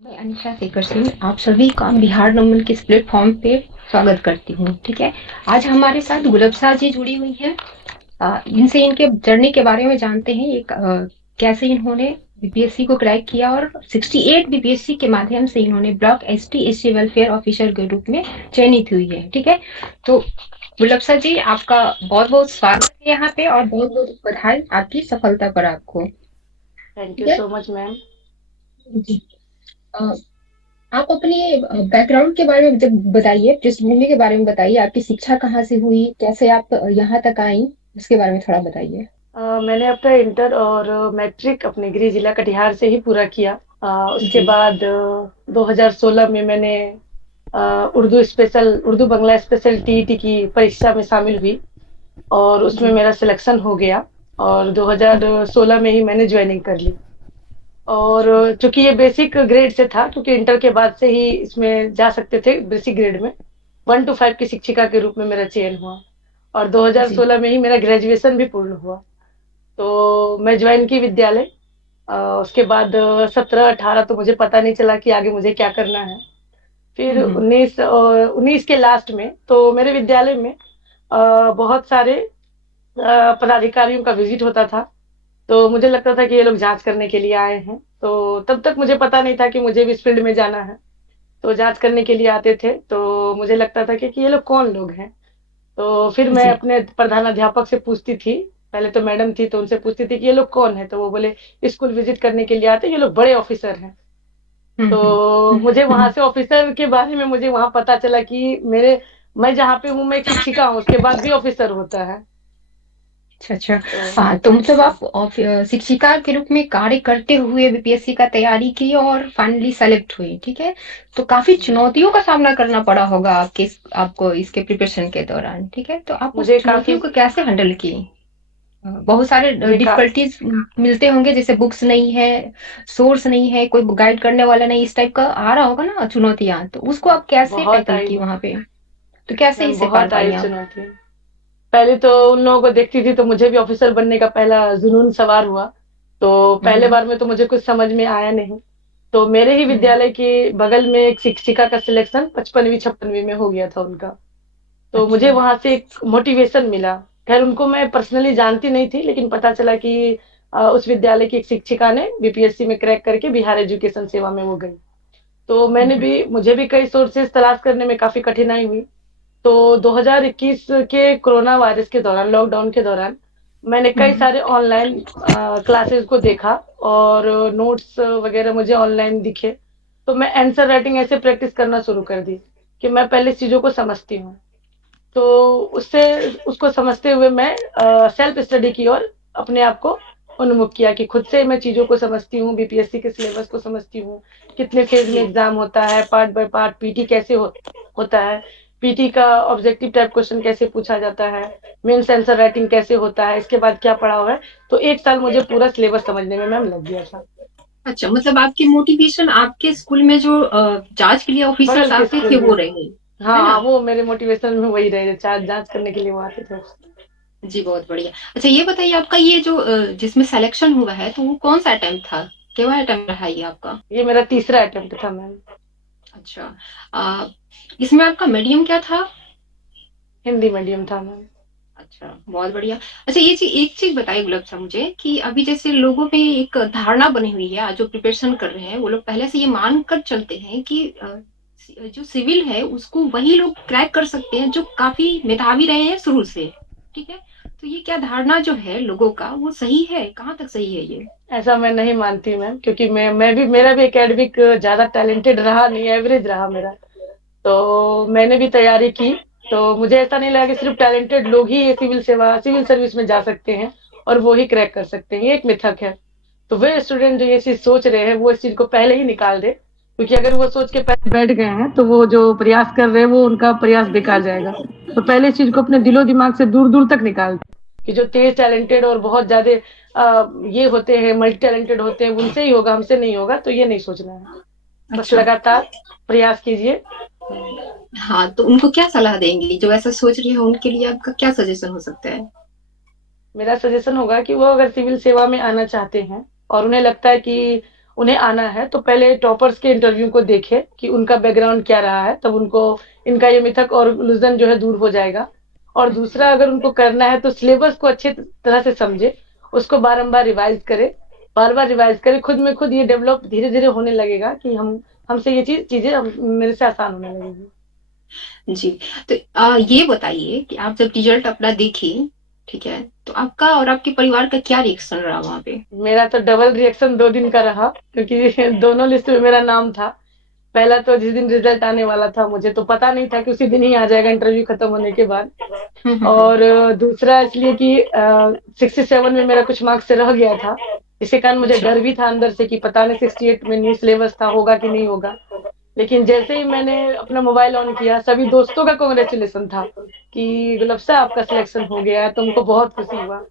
मैं अनिशा शेखर सिंह आप सभी का बिहार नॉर्मल के इस प्लेटफॉर्म पे स्वागत करती हूँ। ठीक है, आज हमारे साथ गुलाब शाह जी जुड़ी हुई हैं। इनसे इनके जर्नी के बारे में जानते हैं। कैसे इन्होंने बीपीएससी को क्रैक किया और 68 बीपीएससी के माध्यम से इन्होंने block ST SC welfare officer के रूप में चयनित हुई है। ठीक है, तो गुलाब शाह जी आपका बहुत बहुत स्वागत है यहाँ पे और बहुत बहुत बधाई आपकी सफलता पर आपको। थैंक ठीक यू है सो मच मैम। जी। अ, आप अपने बैकग्राउंड के बारे में जब बताइए, पृष्ठभूमि के बारे में बताइए, आपकी शिक्षा कहाँ से हुई, कैसे आप यहाँ तक आई, उसके बारे में थोड़ा बताइए। मैंने अपना इंटर और मैट्रिक अपने गृह जिला कटिहार से ही पूरा किया। उसके जी। बाद 2016 में मैंने उर्दू बंगला स्पेशल टीईटी की परीक्षा में शामिल हुई और उसमें जी। मेरा सिलेक्शन हो गया और 2016 में ही मैंने ज्वाइनिंग कर ली। और अच्छा। चूंकि ये बेसिक ग्रेड से था, क्योंकि इंटर के बाद से ही इसमें जा सकते थे बेसिक ग्रेड में, 1 to 5 की शिक्षिका के रूप में मेरा चयन हुआ और जी। 2016 में ही मेरा ग्रेजुएशन भी पूर्ण हुआ। तो मैं ज्वाइन की विद्यालय। उसके बाद 17-18 तो मुझे पता नहीं चला कि आगे मुझे क्या करना है। फिर हम्म। 19 के लास्ट में तो मेरे विद्यालय में बहुत सारे पदाधिकारियों का विजिट होता था। तो मुझे लगता था कि ये लोग जांच करने के लिए आए हैं। तो तब तक मुझे पता नहीं था कि मुझे भी इस फील्ड में जाना है। तो जांच करने के लिए आते थे तो मुझे लगता था कि ये लोग कौन लोग हैं। तो फिर मैं जी। अपने प्रधानाध्यापक से पूछती थी। पहले तो मैडम थी तो उनसे पूछती थी कि ये लोग कौन है, तो वो बोले स्कूल विजिट करने के लिए आते हैं, ये लोग बड़े ऑफिसर हैं। तो मुझे वहां से ऑफिसर के बारे में मुझे वहां पता चला कि मेरे मैं जहाँ पे हूँ मैं एक शिक्षिका हूँ, उसके बाद भी ऑफिसर होता है। अच्छा अच्छा। तो हाँ, तो मतलब हाँ, आप शिक्षिका के रूप में कार्य करते हुए बीपीएससी का तैयारी की और फाइनली सेलेक्ट हुई। ठीक है, तो काफी जी। चुनौतियों का सामना करना पड़ा होगा आपको इसके प्रिपरेशन के दौरान। ठीक है, तो आप उस मुझे काफी चुनौतियों को कैसे हैंडल की? बहुत सारे मुझे का डिफिकल्टीज मिलते होंगे, जैसे बुक्स नहीं है, सोर्स नहीं है, कोई गाइड करने वाला नहीं, इस टाइप का आ रहा होगा ना चुनौतियां, तो उसको आप कैसे बहुत टैकल आई की वहां पे? तो कैसे मैम, इसे पार बहुत आई पाई आप? चुनौती। पहले तो उन लोगों को देखती थी तो मुझे भी ऑफिसर बनने का पहला जुनून सवार हुआ। तो पहले हम्म। बार में तो मुझे कुछ समझ में आया नहीं। तो मेरे ही हम्म। विद्यालय के बगल में एक शिक्षिका का सिलेक्शन 55वीं 56वीं में हो गया था उनका। तो मुझे अच्छा। वहां से एक मोटिवेशन मिला। खैर उनको मैं पर्सनली जानती नहीं थी, लेकिन पता चला कि उस विद्यालय की एक शिक्षिका ने बीपीएससी में क्रैक करके बिहार एजुकेशन सेवा में वो गई। तो हम्म। मुझे भी कई सोर्सेज तलाश करने में काफी कठिनाई हुई। तो 2021 के कोरोना वायरस के दौरान, लॉकडाउन के दौरान, मैंने कई हम्म। सारे ऑनलाइन क्लासेस को देखा और नोट्स वगैरह मुझे ऑनलाइन दिखे। तो मैं आंसर राइटिंग ऐसे प्रैक्टिस करना शुरू कर दी कि मैं पहले चीजों को समझती हूँ। तो उससे उसको समझते हुए मैं सेल्फ स्टडी की ओर अपने आप को उन्मुख किया कि खुद से मैं चीजों को समझती हूँ, बीपीएससी के सिलेबस को समझती हूँ, कितने फेज में जी। एग्जाम होता है, पार्ट बाय पार्ट पीटी कैसे होता है, पीटी का ऑब्जेक्टिव टाइप क्वेश्चन कैसे पूछा जाता है, मेंस आंसर राइटिंग कैसे होता है, इसके बाद क्या पढ़ा हुआ है। तो 1 साल मुझे पूरा सिलेबस समझने में मैम लग गया था। अच्छा, मतलब आपकी मोटिवेशन आपके स्कूल में जो जांच के लिए ऑफिसर्स बगल के आते स्कूल थे में। वो रहे, हाँ है हाँ, ना? वो मेरे मोटिवेशन में वही रहे, चार जांच करने के लिए वो आते थे। जी, बहुत बढ़िया। अच्छा, ये बताइए, आपका ये जो जिसमें सिलेक्शन हुआ है, तो वो कौन सा अटेम्प्ट था? केवल अटेम्प्ट रहा ये आपका? ये मेरा तीसरा अटेम्प्ट था मैम। अच्छा। अ, इसमें आपका मीडियम क्या था? हिंदी मीडियम था मैम। अच्छा, बहुत बढ़िया। अच्छा, ये चीज एक चीज बताइए गुलाब साहब मुझे, कि अभी जैसे लोगों में एक धारणा बनी हुई है, आज जो प्रिपरेशन कर रहे हैं वो लोग पहले से ये मान कर चलते हैं कि जो सिविल है उसको वही लोग क्रैक कर सकते हैं जो काफी मेधावी रहे हैं शुरू से। ठीक है, तो ये क्या धारणा जो है लोगों का, वो सही है? कहाँ तक सही है ये? ऐसा मैं नहीं मानती मैम, क्योंकि मैं भी मेरा भी एकेडमिक ज्यादा टैलेंटेड रहा नहीं, एवरेज रहा मेरा। तो मैंने भी तैयारी की। तो मुझे ऐसा नहीं लगा कि सिर्फ टैलेंटेड लोग ही ये सिविल सर्विस में जा सकते हैं और वो ही क्रैक कर सकते हैं, ये एक मिथक है। तो वे स्टूडेंट जो ये चीज सोच रहे हैं वो इस चीज को पहले ही निकाल दे, क्योंकि अगर वो सोच के पहले बैठ गए हैं तो वो जो प्रयास कर रहे हैं वो उनका प्रयास बेकार जाएगा। तो पहले इस चीज को अपने दिलो दिमाग से दूर दूर तक निकाल दे कि जो तेज टैलेंटेड और बहुत ज्यादा ये होते हैं, मल्टी टैलेंटेड होते हैं, उनसे ही होगा, हमसे नहीं होगा, तो ये नहीं सोचना है। बस अच्छा। लगातार प्रयास कीजिए। हाँ, तो उनको क्या सलाह देंगी जो ऐसा सोच रहे हैं? उनके लिए आपका क्या सजेशन हो सकता है? मेरा सजेशन होगा कि वो अगर सिविल सेवा में आना चाहते हैं और उन्हें लगता है कि उन्हें आना है तो पहले टॉपर्स के इंटरव्यू को देखे कि उनका बैकग्राउंड क्या रहा है, तब उनको इनका ये मिथक और इल्यूजन जो है दूर हो जाएगा। और दूसरा, अगर उनको करना है तो सिलेबस को अच्छे तरह से समझे, उसको बारंबार रिवाइज करे, बार बार रिवाइज करे, खुद में खुद ये डेवलप धीरे धीरे होने लगेगा कि हम हमसे ये चीजें मेरे से आसान होने लगेगी। जी। तो ये बताइए कि आप जब रिजल्ट अपना देखे, ठीक है, तो आपका और आपके परिवार का क्या रिएक्शन रहा वहाँ पे? मेरा तो डबल रिएक्शन 2 दिन का रहा, क्योंकि दोनों लिस्ट में मेरा नाम था। पहला तो जिस दिन रिजल्ट आने वाला था, मुझे तो पता नहीं था कि उसी दिन ही आ जाएगा इंटरव्यू खत्म होने के बाद। हम्म। और दूसरा इसलिए कि 67 में मेरा कुछ मार्क्स से रह गया था, इसके कारण मुझे अच्छा। डर भी था अंदर से कि पता नहीं 68 में न्यू सिलेबस था, होगा कि नहीं होगा। लेकिन जैसे ही मैंने अपना मोबाइल ऑन किया, सभी दोस्तों का कांग्रेचुलेशन था कि गुलफ्सा आपका सिलेक्शन हो गया है, तुमको बहुत खुशी हुआ।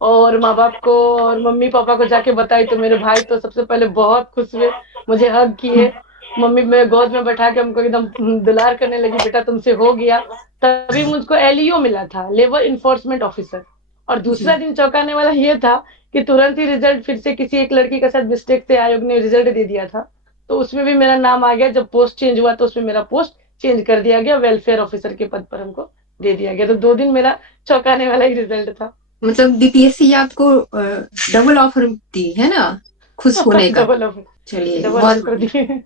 और माँ बाप को और मम्मी पापा को जाके बताई तो मेरे भाई तो सबसे पहले बहुत खुश हुए, मुझे हग किए। मम्मी मेरे गोद में बैठा के हमको एकदम दुलार करने लगी, बेटा तुमसे हो गया। तभी मुझको एलईओ मिला था, लेबर इन्फोर्समेंट ऑफिसर। और दूसरा जी। दिन चौंकाने वाला ये था कि तुरंत ही रिजल्ट फिर से किसी एक लड़की के साथ मिस्टेक से आयोग ने रिजल्ट दे दिया था, तो उसमें भी मेरा नाम आ गया। जब पोस्ट चेंज हुआ तो उसमें मेरा पोस्ट चेंज कर दिया गया, वेलफेयर ऑफिसर के पद पर हमको दे दिया गया। तो 2 दिन मेरा चौंकाने वाला ही रिजल्ट था। मतलब बीपीएससी आपको डबल ऑफर दी है ना, खुश होने का? डबल ऑफर, चलिए, डबल बहुत ऑफर दिए।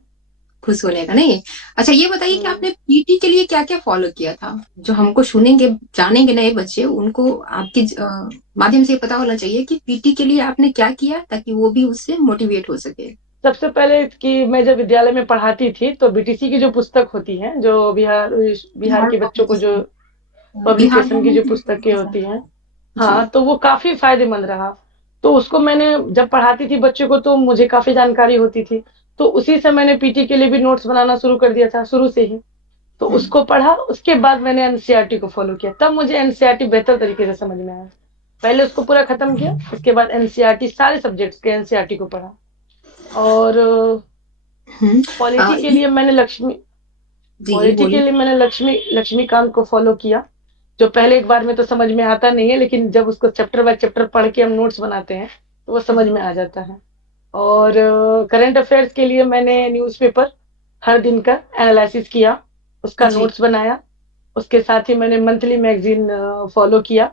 खुश होने का नहीं। अच्छा, ये बताइए कि हम्म। आपने पीटी के लिए क्या क्या फॉलो किया था? जो हमको सुनेंगे, जानेंगे नए बच्चे, उनको आपके माध्यम से पता होना चाहिए कि पीटी के लिए आपने क्या किया, ताकि वो भी उससे मोटिवेट हो सके। सबसे पहले कि मैं जब विद्यालय में पढ़ाती थी तो बीटीसी की जो पुस्तक होती है, जो बिहार बिहार बिहार के बच्चों को जो पब्लिकेशन। बिहार पब्लिकेशन की जो गवर्नमेंट पुस्तकें पब्लिकेशन। होती हैं, जी। हाँ, तो वो काफी फायदेमंद रहा। तो उसको मैंने जब पढ़ाती थी बच्चों को तो मुझे काफी जानकारी होती थी, तो उसी से मैंने पीटी के लिए भी नोट्स बनाना शुरू कर दिया था शुरू से ही। तो हम्म। उसको पढ़ा, उसके बाद मैंने एनसीईआरटी को फॉलो किया, तब मुझे एनसीईआरटी बेहतर तरीके से समझ में आया। पहले उसको पूरा खत्म किया, उसके बाद एनसीईआरटी सारे सब्जेक्ट्स के एनसीईआरटी को पढ़ा। और हम्म। पॉलिटी के लिए मैंने जी जी, बोलिए। लक्ष्मीकांत को फॉलो किया, जो पहले एक बार में तो समझ में आता नहीं है, लेकिन जब उसको चैप्टर बाय चैप्टर पढ़ के हम नोट्स बनाते हैं तो वो समझ में आ जाता है। और करंट अफेयर्स के लिए मैंने न्यूज़पेपर हर दिन का एनालिसिस किया, उसका जी। नोट्स बनाया। उसके साथ ही मैंने मंथली मैगजीन फॉलो किया।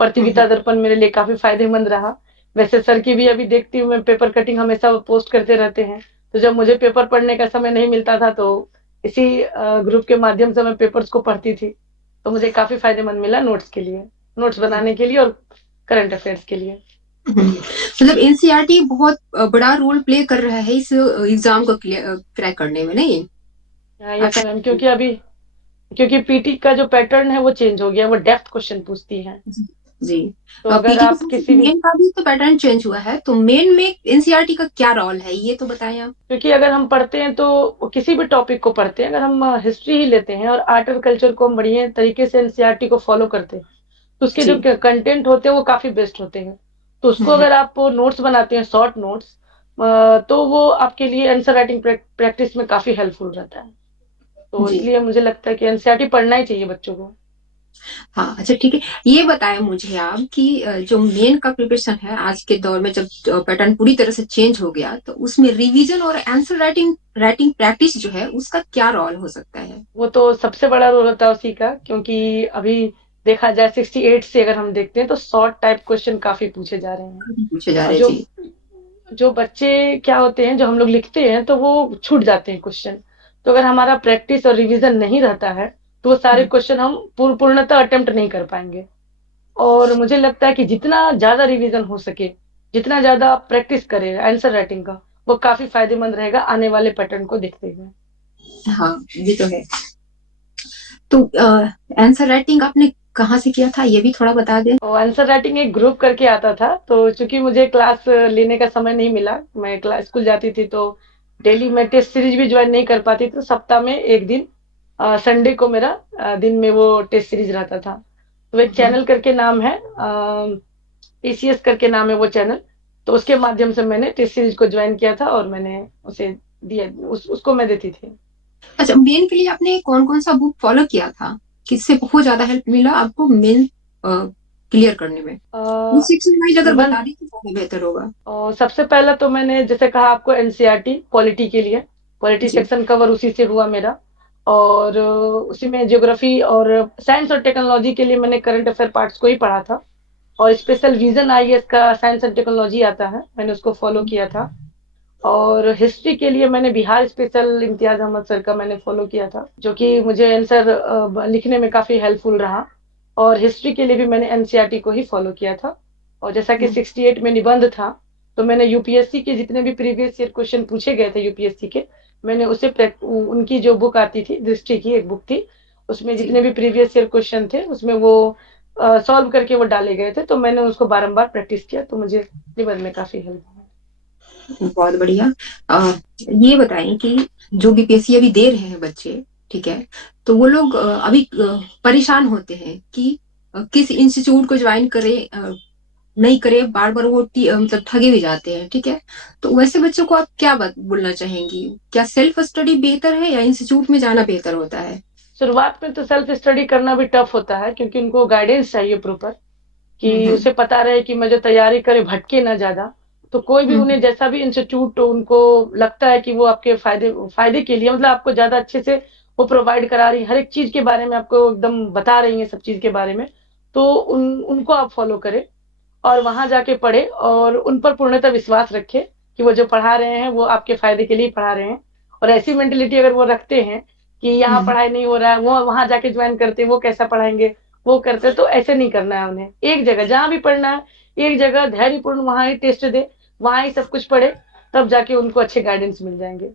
प्रतियोगिता दर्पण मेरे लिए काफी फायदेमंद रहा। वैसे सर की भी अभी देखती हूँ मैं, पेपर कटिंग हमेशा वो पोस्ट करते रहते हैं। तो जब मुझे पेपर पढ़ने का समय नहीं मिलता था तो इसी ग्रुप के माध्यम से मैं पेपर्स को पढ़ती थी। तो मुझे काफी फायदेमंद मिला नोट्स के लिए, नोट्स बनाने के लिए और करंट अफेयर्स के लिए। मतलब एनसीईआरटी बहुत बड़ा रोल प्ले कर रहा है इस एग्जाम को क्रैक करने में, नहीं? यस अच्छा। मैम, क्योंकि पीटी का जो पैटर्न है वो चेंज हो गया, वो डेप्थ क्वेश्चन पूछती है। जी। जी। तो अगर पीटी के आप साथ साथ किसी भी, मेन का भी तो पैटर्न चेंज हुआ है, तो मेन में एनसीईआरटी का क्या रोल है, ये तो बताएं आप। क्योंकि अगर हम पढ़ते हैं तो किसी भी टॉपिक को पढ़ते हैं, अगर हम हिस्ट्री ही लेते हैं और आर्ट और कल्चर को हम बढ़िया तरीके से एनसीईआरटी को फॉलो करते हैं, तो उसके जो जी। कंटेंट होते हैं वो काफी बेस्ट होते हैं। तो उसको हम्म। अगर आप नोट्स बनाते हैं, शॉर्ट नोट्स, तो वो आपके लिए आंसर राइटिंग प्रैक्टिस में काफी हेल्पफुल रहता है। तो जी। इसलिए मुझे लगता है कि एनसीईआरटी पढ़ना ही चाहिए बच्चों को। हाँ, अच्छा ठीक है। ये बताएं मुझे आप कि जो मेन का प्रिपरेशन है आज के दौर में, जब पैटर्न पूरी तरह से चेंज हो गया, तो उसमें रिवीजन और आंसर राइटिंग राइटिंग प्रैक्टिस जो है, उसका क्या रोल हो सकता है? वो तो सबसे बड़ा रोल होता है उसी का, क्योंकि अभी देखा जाए 68 से अगर हम देखते हैं तो शॉर्ट टाइप क्वेश्चन काफी पूछे जा रहे हैं। पूछे जा और रहे हैं, जो जी। जो बच्चे क्या होते हैं, जो हम लोग लिखते हैं तो वो छूट जाते हैं क्वेश्चन। तो अगर हमारा प्रैक्टिस और रिवीजन नहीं रहता है तो वो सारे हम्म। क्वेश्चन हम पूर्णतः अटेम्प्ट नहीं कर पाएंगे। और मुझे लगता है कि जितना ज्यादा रिवीजन हो सके, जितना ज्यादा प्रैक्टिस करें आंसर राइटिंग का, वो काफी फायदेमंद रहेगा आने वाले पैटर्न को देखते हुए। हाँ, ये तो है। तो आंसर राइटिंग आपने कहाँ से किया था, ये भी थोड़ा बता दें। और आंसर राइटिंग एक ग्रुप करके आता था, तो चूंकि मुझे क्लास लेने का समय नहीं मिला, मैं क्लास स्कूल जाती थी, तो डेली मैं टेस्ट सीरीज भी ज्वाइन नहीं कर पाती, तो सप्ताह में एक दिन संडे को मेरा दिन में वो टेस्ट सीरीज रहता था। तो एक हम्म। चैनल करके नाम है, पीसीएस करके नाम है वो चैनल। तो उसके माध्यम से मैंने टेस्ट सीरीज को ज्वाइन किया था और मैंने उसे दिया, उसको मैं देती थी। अच्छा, मेन के लिए आपने कौन कौन सा बुक फॉलो किया था? किससे बहुत ज्यादा हेल्प मिला आपको मेन क्लियर करने में? अ, सेक्शन वाइज अगर निबंध बता दें तो ज़्यादा बेहतर होगा। सबसे पहले तो मैंने जैसे कहा आपको एनसीईआरटी पॉलिटी के लिए, पॉलिटी जी। सेक्शन कवर उसी से हुआ मेरा। और उसी में ज्योग्राफी और साइंस और टेक्नोलॉजी के लिए मैंने करंट अफेयर पार्ट्स को ही पढ़ा था। और स्पेशल विजन आईएएस का साइंस एंड टेक्नोलॉजी आता है, मैंने उसको फॉलो किया था। और हिस्ट्री के लिए मैंने बिहार स्पेशल इम्तियाज अहमद सर का मैंने फॉलो किया था, जो कि मुझे आंसर लिखने में काफी हेल्पफुल रहा। और हिस्ट्री के लिए भी मैंने एनसीईआरटी को ही फॉलो किया था। और जैसा कि हुँ, 68 में निबंध था, तो मैंने यूपीएससी के जितने भी प्रीवियस ईयर क्वेश्चन पूछे गए थे यूपीएससी के, मैंने उसे उनकी जो बुक आती थी, दृष्टि की एक बुक थी, उसमें जी। जितने भी प्रीवियस ईयर क्वेश्चन थे उसमें वो सॉल्व करके वो डाले गए थे, तो मैंने उसको बारंबार प्रैक्टिस किया, तो मुझे निबंध में काफी हेल्प हुआ। बहुत बढ़िया। अ, ये बताएँ कि जो बीपीएससी अभी दे रहे हैं बच्चे, ठीक है? तो वो लोग अभी परेशान होते हैं कि किस इंस्टीट्यूट को जॉइन करें, नहीं करें, बार-बार वो मतलब ठगे भी जाते हैं, ठीक है? तो वैसे बच्चों को आप क्या बोलना चाहेंगी? क्या सेल्फ स्टडी बेहतर है या इंस्टीट्यूट में जाना बेहतर होता है? शुरुआत में तो सेल्फ स्टडी करना भी टफ होता है, क्योंकि उनको गाइडेंस चाहिए प्रॉपर, हुँ, कि हुँ। उसे पता रहे कि मैं जो तैयारी करे भटके ना ज्यादा। तो कोई भी हुँ, उन्हें जैसा भी इंस्टीट्यूट उनको लगता है कि वो आपके फायदे फायदे के लिए, मतलब आपको ज्यादा अच्छे से वो प्रोवाइड करा रही है, हर एक चीज के बारे में आपको एकदम बता रही है, सब चीज के बारे में, तो उनको आप फॉलो करें और वहां जाके पढ़े और उन पर पूर्णतः विश्वास रखे कि वो जो पढ़ा रहे हैं वो आपके फायदे के लिए पढ़ा रहे हैं। और ऐसी मेंटेलिटी अगर वो रखते हैं कि यहाँ हुँ। पढ़ाई नहीं हो रहा है, वो वहां जाके ज्वाइन करते हैं, वो कैसा पढ़ाएंगे, वो करते, तो ऐसे नहीं करना है उन्हें। एक जगह जहां भी पढ़ना है, एक जगह धैर्यपूर्ण वहां ही टेस्ट दे, वहां ही सब कुछ पढ़े, तब जाके उनको अच्छे गाइडेंस मिल जाएंगे।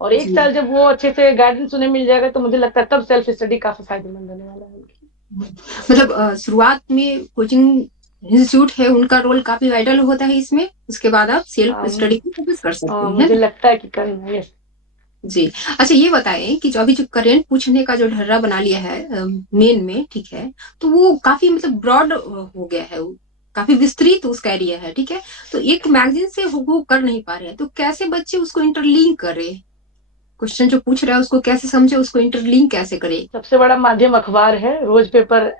और एक जी। साल जब वो अच्छे से गाइडेंस उन्हें मिल जाएगा, तो मुझे लगता है तब सेल्फ स्टडी काफी फायदेमंद होने वाला है उनकी। मतलब शुरुआत में कोचिंग इंस्टीट्यूट है उनका रोल काफी वाइटल होता है इसमें, उसके बाद आप सेल्फ स्टडी पे फोकस कर सकते हैं, है मुझे ना? लगता है कि करना है, यस। जी। अच्छा ये बताएं कि जो अभी जो करंट पूछने का जो ढर्रा बना लिया है मेन में, ठीक है? तो वो काफी मतलब ब्रॉड हो गया है, वो काफी विस्तृत उसका एरिया है, ठीक है? तो एक मैगजीन से वो कर नहीं पा रहे हैं, तो कैसे बच्चे उसको इंटरलिंक करे? क्वेश्चन जो पूछ रहा है उसको कैसे समझे, उसको इंटरलिंक कैसे करे? सबसे बड़ा माध्यम अखबार है, रोज पेपर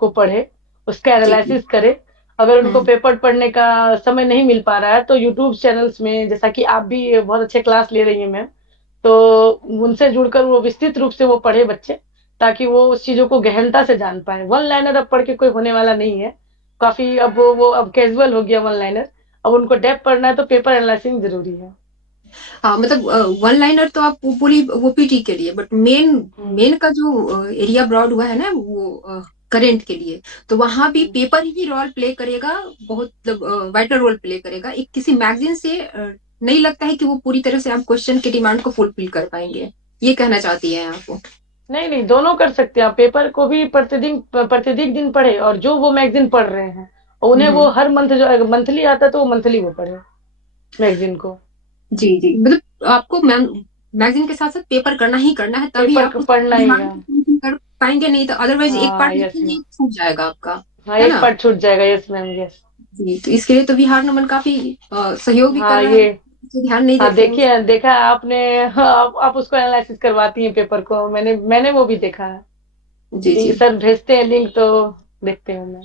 को पढ़े, उसका जी जी। एनालिसिस करे। अगर उनको हम्म। पेपर पढ़ने का समय नहीं मिल पा रहा है, तो यूट्यूब चैनल्स में, जैसा कि आप भी बहुत अच्छे क्लास ले रही हैं मैम, तो उनसे जुड़कर वो विस्तृत रूप से वो पढ़े बच्चे, ताकि वो उस चीजों को गहनता से जान पाए। वन लाइनर अब पढ़ के कोई होने वाला नहीं है, काफी अब वो अब कैजुअल हो गया वन लाइनर। अब उनको डेप्थ पढ़ना है, तो पेपर एनालिसिस जरूरी है। हाँ मतलब वन लाइनर तो आप वो पूरी वो पीटी के लिए, बट मेन हम्म, मेन का जो एरिया ब्रॉड हुआ है ना वो करेंट के लिए, तो वहां भी हम्म, पेपर ही रोल प्ले करेगा, बहुत मतलब वाइटल रोल प्ले करेगा। एक किसी मैगजीन से नहीं लगता है कि वो पूरी तरह से आप क्वेश्चन की डिमांड को फुलफिल कर पाएंगे, ये कहना चाहती है आपको? नहीं नहीं, दोनों कर सकते हैं आप। पेपर को भी प्रतिदिन दिन पढ़े, और जो वो मैगजीन पढ़ रहे हैं, और उन्हें वो हम्म। हर मंथ, जो मंथली आता है तो वो मंथली वो पढ़े मैगजीन को। जी जी, मतलब आपको मैगजीन के साथ साथ पेपर करना ही करना है, तभी पेपर आप को उस पढ़ना ही डिमांड है। को फुलफिल कर पाएंगे, नहीं तो अदरवाइज एक हाँ पार्ट यस मैम। लिखेंगे छूट जाएगा आपका, हाँ, है एक ना? पार्ट छूट जाएगा, यस मैम, यस। जी, तो इसके लिए तो बिहार नमन काफी सहयोग भी कर हाँ रहा है, ये, तो ध्यान नहीं हाँ देते हैं देखिए, देखा है आपने। हाँ, आप उसको एनालिसिस करवाती हैं पेपर को, मैंने मैंने वो भी देखा है जी कि जी। सर भेजते हैं लिंक, तो देखते हूँ मैं।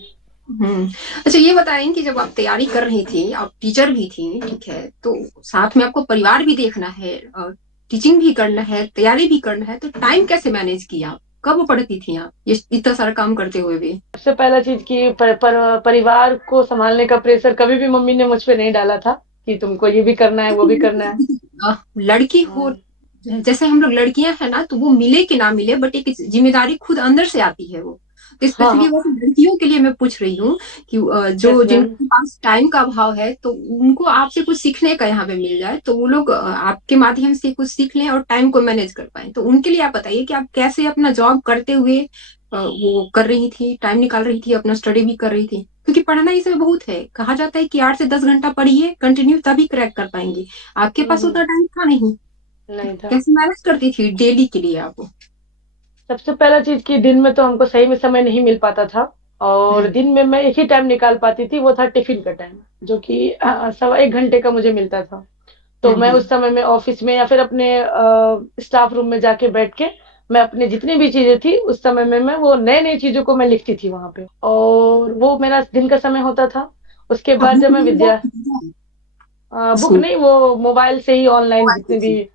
हम्म। अच्छा ये बताएं कि जब आप तैयारी कर रही थी, आप टीचर भी थी, ठीक है? तो साथ में आपको परिवार भी देखना है और टीचिंग भी करना है, तैयारी भी करना है, तो टाइम कैसे मैनेज किया? कब पढ़ती थी आप ये इतना सारा काम करते हुए भी? सबसे पहला चीज कि परिवार को संभालने का प्रेशर कभी भी मम्मी ने मुझ पे नहीं डाला था, कि तुमको ये भी करना है, वो भी करना है। लड़की हो, हाँ, जैसे हम लोग लड़कियां हैं ना, तो वो मिले कि ना मिले, बट एक जिम्मेदारी खुद अंदर से आती है वो। तो हाँ, स्पेशली हाँ, वैसे लड़कियों के लिए मैं पूछ रही हूँ कि जो यस मैम। जिनके पास टाइम का अभाव है, तो उनको आपसे कुछ सीखने का यहाँ पे मिल जाए, तो वो लोग आपके माध्यम से कुछ सीख लें और टाइम को मैनेज कर पाए। तो उनके लिए आप बताइए कि आप कैसे अपना जॉब करते हुए वो कर रही थी, टाइम निकाल रही थी, अपना स्टडी भी कर रही थी, क्योंकि पढ़ना इसमें बहुत है। कहा जाता है कि 8 से 10 घंटा पढ़िए कंटिन्यू, तभी क्रैक कर पाएंगे। आपके पास उतना टाइम था नहीं, तो नहीं था। कैसे मैनेज करती थी डेली के लिए आप? सबसे पहला चीज कि दिन में तो हमको सही में समय नहीं मिल पाता था, और हम्म। दिन में मैं एक ही टाइम निकाल पाती थी, वो था टिफिन का टाइम, जो कि सवा एक घंटे का मुझे मिलता था। तो मैं हम्म। उस समय में ऑफिस में या फिर अपने स्टाफ रूम में जाके बैठ के मैं अपनी जितनी भी चीज़ें थी उस समय में मैं वो नई-नई चीज़ों को मैं लिखती थी वहाँ पे, और वो मेरा दिन का समय होता था। उसके आप बाद बुक जब मैं भी विद्या बुक स्कूल नहीं, वो मोबाइल से ही ऑनलाइन पढ़ाती जितने भी, थी?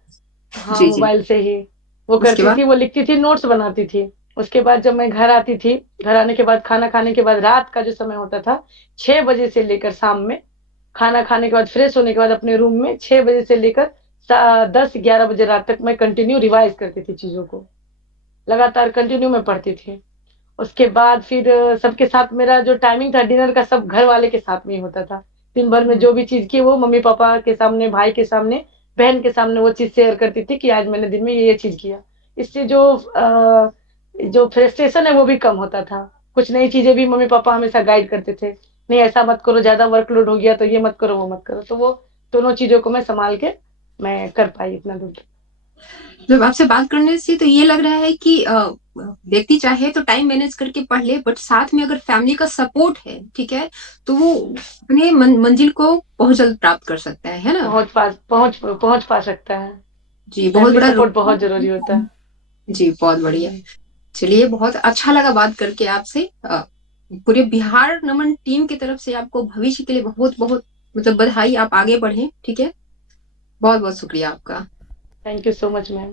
हाँ, जी, जी। मोबाइल से ही वो उसके करती बाद? थी, वो लिखती थी, नोट्स बनाती थी। उसके बाद जब मैं घर आती थी, घर आने के बाद खाना खाने के बाद रात का जो समय होता था, 6 बजे से लेकर शाम में, खाना खाने के बाद फ्रेश होने के बाद अपने रूम में 6 बजे से लेकर सा 10-11 बजे रात तक मैं कंटिन्यू रिवाइज़ करती थी चीज़ों को। लगातार कंटिन्यू मैं पढ़ती थी। उसके बाद फिर सबके साथ मेरा जो टाइमिंग था डिनर का, सब घर वाले के साथ में ही होता था। दिन भर में हुँ। जो भी चीज़ की वो मम्मी-पापा के सामने, भाई के सामने, बहन के सामने वो चीज़ शेयर करती थी कि आज मैंने दिन में ये चीज़ किया। इससे जो फ्रस्ट्रेशन है वो भी कम होता था। कुछ नई चीज़ें भी मम्मी-पापा हमेशा गाइड करते थे। नहीं ऐसा मत करो, ज़्यादा वर्कलोड हो गया तो ये मत करो, वो मत करो। तो वो दोनों चीज़ों को मैं सँभाल के मैं कर पाई इतना दूर। मतलब आपसे बात करने से तो ये लग रहा है कि व्यक्ति चाहे तो टाइम मैनेज करके पढ़ ले, बट साथ में अगर फैमिली का सपोर्ट है, ठीक है, तो वो अपने मंजिल को बहुत जल्द प्राप्त कर सकता है ना? पहुँच पा सकता है। जी, बहुत फैमिली बड़ा सपोर्ट बहुत ज़रूरी होता रोल। है। जी, बहुत बढ़िया। चलिए, बहुत अच्छा लगा बात करके आपसे। पूरे बिहार नमन टीम की तरफ से आपको भविष्य के लिए बहुत-बहुत मतलब बधाई, आप आगे बढ़ें, ठीक है? बहुत-बहुत शुक्रिया आपका। Thank you so much ma'am.